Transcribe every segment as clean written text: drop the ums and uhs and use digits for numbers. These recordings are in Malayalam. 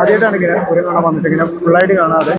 ആദ്യമായിട്ടാണ് ഇങ്ങനെ പൂരം കാണാൻ വന്നിട്ട് ഇങ്ങനെ ഫുള്ളായിട്ട് കാണാതെ.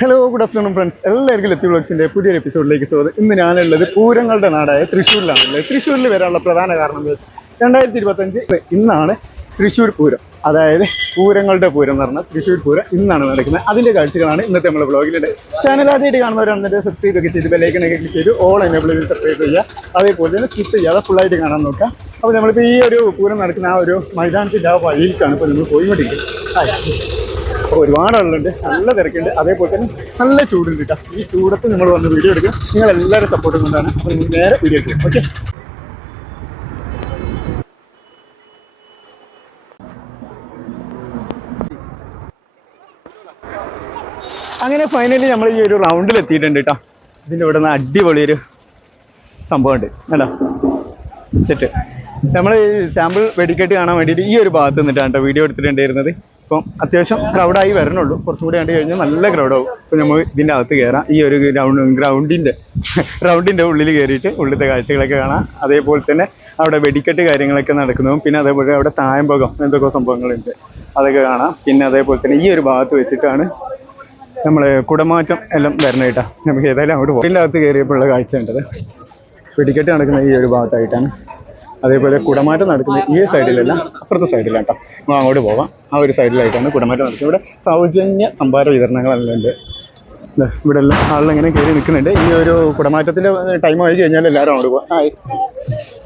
Hello, good afternoon friends. എല്ലാവർക്കും ലത്തി വ്ളോഗ്സിൻ്റെ പുതിയൊരു എപ്പിസോഡിലേക്ക് സ്വാഗതം. ഇന്ന് ഞാനുള്ളത് പൂരങ്ങളുടെ നാടായ തൃശ്ശൂരിലാണുള്ളത്. തൃശ്ശൂരിൽ വരാനുള്ള പ്രധാന കാരണം എന്താ വെച്ചാൽ 2025 ഇന്നാണ് തൃശ്ശൂർ പൂരം, അതായത് പൂരങ്ങളുടെ പൂരം എന്ന് പറഞ്ഞാൽ തൃശ്ശൂർ പൂരം ഇന്നാണ് നടക്കുന്നത്. അതിൻ്റെ കാഴ്ചകളാണ് ഇന്നത്തെ നമ്മുടെ വ്ളോഗിലുണ്ട്. ചാനൽ ആദ്യമായിട്ട് കാണുന്നവരാണെന്നിട്ട് സബ്സ്ക്രൈബ് ഒക്കെ ചെയ്ത് ബെല്ലൈക്കനൊക്കെ ക്ലിക്ക് ചെയ്ത് ഓൾ എനേബിൾ ചെയ്ത് സബ്സ്ക്രൈബ് ചെയ്യുക. അതേപോലെ തന്നെ സ്കിപ്പ് ചെയ്യാതെ ഫുള്ളായിട്ട് കാണാൻ നോക്കുക. അപ്പോൾ നമ്മളിപ്പോൾ ഈ ഒരു പൂരം നടക്കുന്ന ആ ഒരു മൈതാനത്തിൻ്റെ ആ വഴിയിലേക്കാണ് ഇപ്പോൾ നമ്മൾ പോയിക്കൊണ്ടിരിക്കുന്നത്. അപ്പോൾ ഒരുപാട് ആളുണ്ട്, നല്ല തിരക്കുണ്ട്, അതേപോലെ തന്നെ നല്ല ചൂടുണ്ട് കേട്ടോ. ഈ ചൂടത്ത് നമ്മൾ വന്ന് വീഡിയോ എടുക്കുക. നിങ്ങൾ എല്ലാവരും സപ്പോർട്ട് കൊണ്ടാണ്. അപ്പോൾ നിങ്ങൾ നേരെ വീഡിയോ എടുക്കുക. ഓക്കെ, അങ്ങനെ ഫൈനലി നമ്മൾ ഈ ഒരു റൗണ്ടിൽ എത്തിയിട്ടുണ്ട് കേട്ടോ. ഇതിൻ്റെ ഇവിടെ നിന്ന് അടിപൊളിയൊരു സംഭവമുണ്ട് കേട്ടോ. സെറ്റ് നമ്മൾ സാമ്പിൾ വെടിക്കെട്ട് കാണാൻ വേണ്ടിയിട്ട് ഈ ഒരു ഭാഗത്ത് നിന്നിട്ടാണ് കേട്ടോ വീഡിയോ എടുത്തിട്ടുണ്ടായിരുന്നത്. ഇപ്പം അത്യാവശ്യം ക്രൗഡായി വരണുള്ളൂ. കുറച്ചും കൂടി കണ്ടു കഴിഞ്ഞാൽ നല്ല ക്രൗഡാവും. ഇപ്പം നമ്മൾ ഇതിൻ്റെ അകത്ത് കയറാം. ഈ ഒരു റൗണ്ടിൻ്റെ ഉള്ളിൽ കയറിയിട്ട് ഉള്ളിലത്തെ കാഴ്ചകളൊക്കെ കാണാം. അതേപോലെ തന്നെ അവിടെ വെടിക്കെട്ട് കാര്യങ്ങളൊക്കെ നടക്കുന്നതും പിന്നെ അതേപോലെ അവിടെ തായമ്പകം എന്തൊക്കെ സംഭവങ്ങളുണ്ട് അതൊക്കെ കാണാം. പിന്നെ അതേപോലെ തന്നെ ഈ ഒരു ഭാഗത്ത് വെച്ചിട്ടാണ് നമ്മൾ കുടമാറ്റം എല്ലാം വരണം കേട്ടോ. നമുക്ക് ഏതായാലും അങ്ങോട്ട് പോകും. ഇതിൻ്റെ അകത്ത് കയറിയപ്പോഴുള്ള കാഴ്ച ഉണ്ടത് വെടിക്കെട്ട് നടക്കുന്ന ഈ ഒരു ഭാഗത്തായിട്ടാണ്. അതേപോലെ കുടമാറ്റം നടക്കുന്നത് ഈ സൈഡിലല്ല, അപ്പുറത്തെ സൈഡിലാണ് കേട്ടോ. നമ്മൾ അങ്ങോട്ട് പോകാം. ആ ഒരു സൈഡിലായിട്ടാണ് കുടമാറ്റം നടക്കുന്നത്. ഇവിടെ സൗജന്യ സംഭാര വിതരണങ്ങളെല്ലാം ഉണ്ട്. ഇവിടെ എല്ലാം ആളിങ്ങനെ കയറി നിൽക്കുന്നുണ്ട്. ഈ ഒരു കുടമാറ്റത്തിൻ്റെ ടൈം ആയി കഴിഞ്ഞാൽ എല്ലാവരും അങ്ങോട്ട് പോകാം.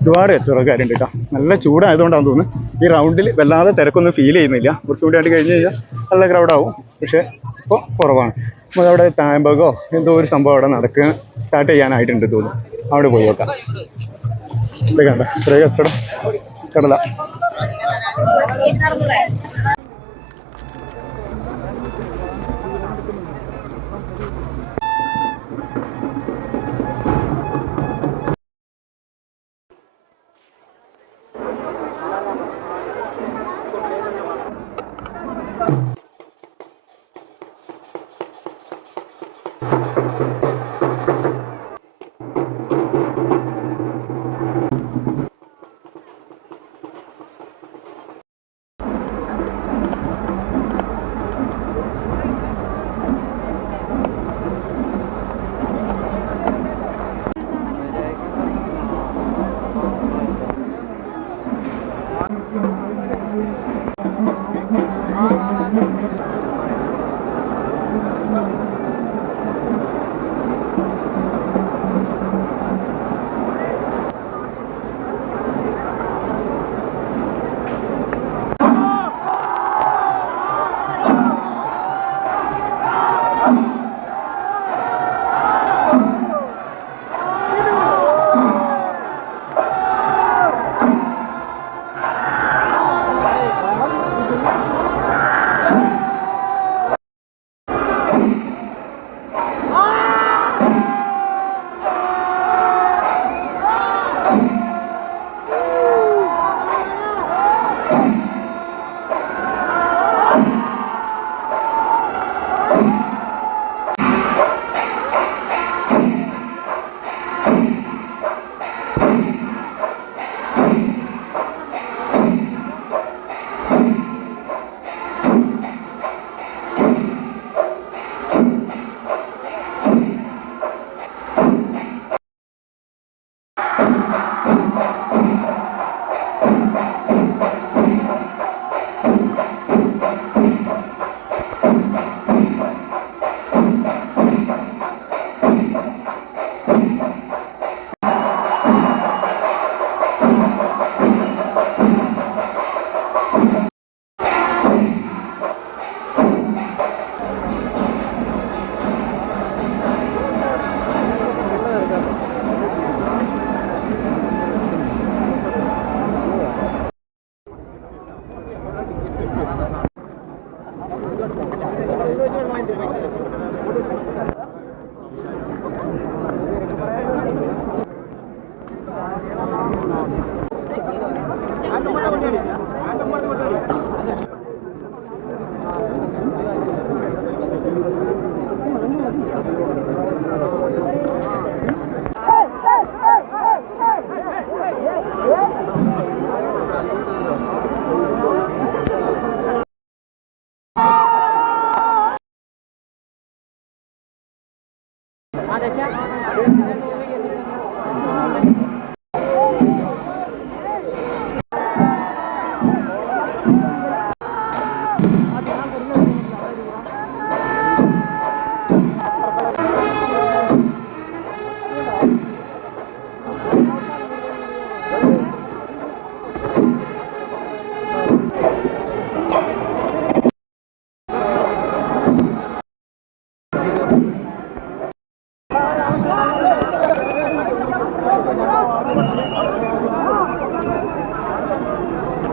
ഒരുപാട് കച്ചവടക്കാരുണ്ട് കേട്ടോ. നല്ല ചൂടായതുകൊണ്ടാണെന്ന് തോന്നുന്നു ഈ റൗണ്ടിൽ വല്ലാതെ തിരക്കൊന്നും ഫീൽ ചെയ്യുന്നില്ല. കുറച്ചും കൂടി ആയിട്ട് കഴിഞ്ഞ് കഴിഞ്ഞാൽ നല്ല ക്രൗഡാവും. പക്ഷേ ഇപ്പോൾ കുറവാണ്. നമ്മളവിടെ തായമ്പകോ എന്തോ ഒരു സംഭവം അവിടെ സ്റ്റാർട്ട് ചെയ്യാനായിട്ടുണ്ട് തോന്നുന്നു. അവിടെ പോയി നോക്കാം. ഇത് കണ്ട ഇത്രയും കച്ചവടം കടല.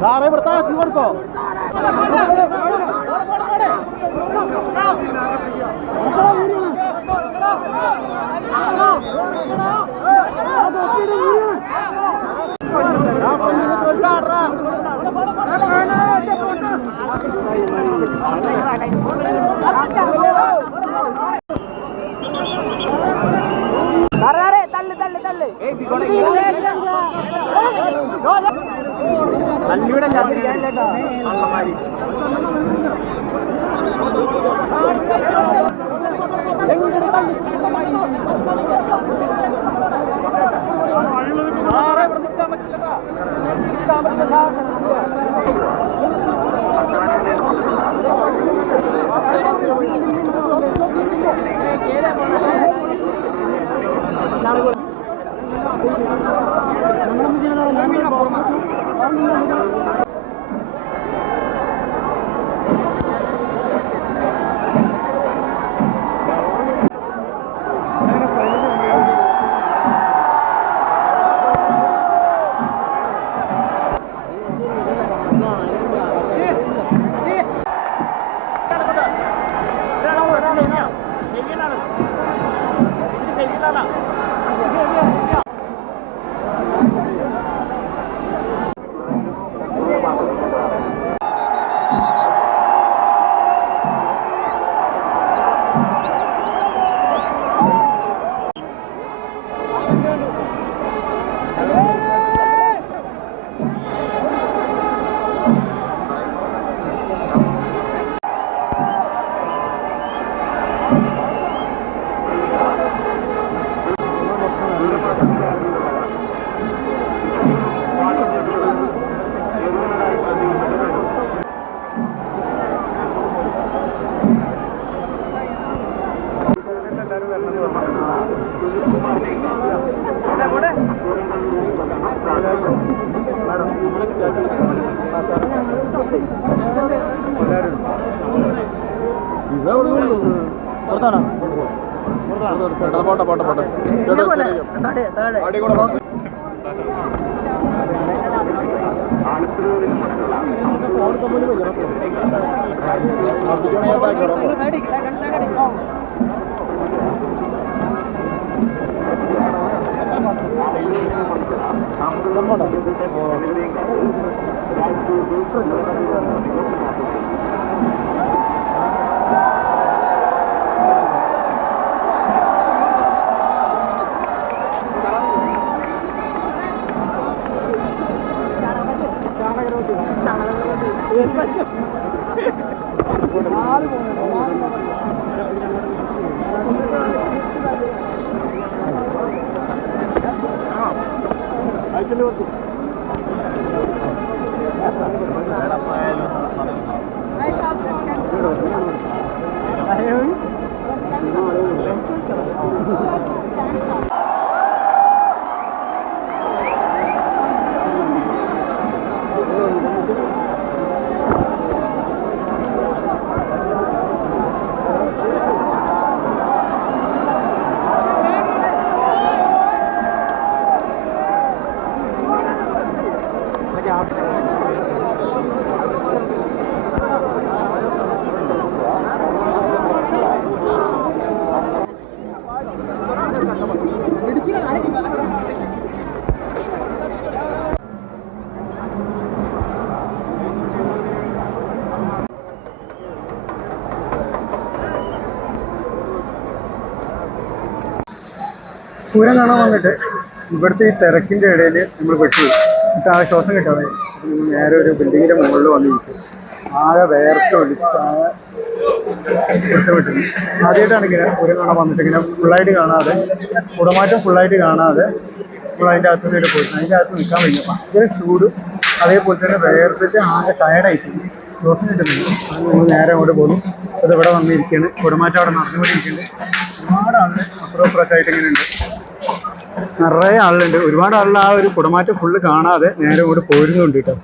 സാറേ ഇവിടെ താത്തി കൊടുക്കോ പൂരം കാണാൻ വന്നിട്ട് ഇവിടുത്തെ ഈ തിരക്കിൻ്റെ ഇടയിൽ നമ്മൾ പെട്ടു എന്നിട്ട് ആ ശ്വാസം കിട്ടാതെ നേരെ ഒരു ബിൽഡിങ്ങിൻ്റെ മുകളിൽ വന്നിരിക്കും. ആകെ വേർത്ത് ഒലിച്ചാകെ ഇഷ്ടപ്പെട്ടിരുന്നു. ആദ്യമായിട്ടാണ് ഇങ്ങനെ പൂരം കാണാൻ വന്നിട്ട് ഇങ്ങനെ ഫുള്ളായിട്ട് കാണാതെ കുടമാറ്റം ഫുള്ളായിട്ട് കാണാതെ നമ്മൾ അതിൻ്റെ അകത്ത് നിന്ന് പോയിട്ട് അതിൻ്റെ അകത്ത് നിൽക്കാൻ വയ്യ. ഭയങ്കര ചൂട്, അതേപോലെ തന്നെ വേർത്തിട്ട് ആകെ ടയർഡായിട്ട് ശ്വാസം കിട്ടുന്നില്ല. അത് നമ്മൾ നേരെ അങ്ങോട്ട് പോകുന്നു. അത് ഇവിടെ വന്നിരിക്കുകയാണ്. കുടമാറ്റം അവിടെ നടന്നുകൊണ്ടിരിക്കുന്നുണ്ട്. ഒരുപാട് ആളുകൾ അപ്പുറമൊക്കെ ആയിട്ട് ഇങ്ങനെ ഉണ്ട്. നിറയെ ആളുണ്ട്. ഒരുപാട് ആളുകൾ ആ ഒരു കുടമാറ്റം ഫുള്ള് കാണാതെ നേരെ അങ്ങോട്ട് പോരുന്നുണ്ട് കേട്ടോ.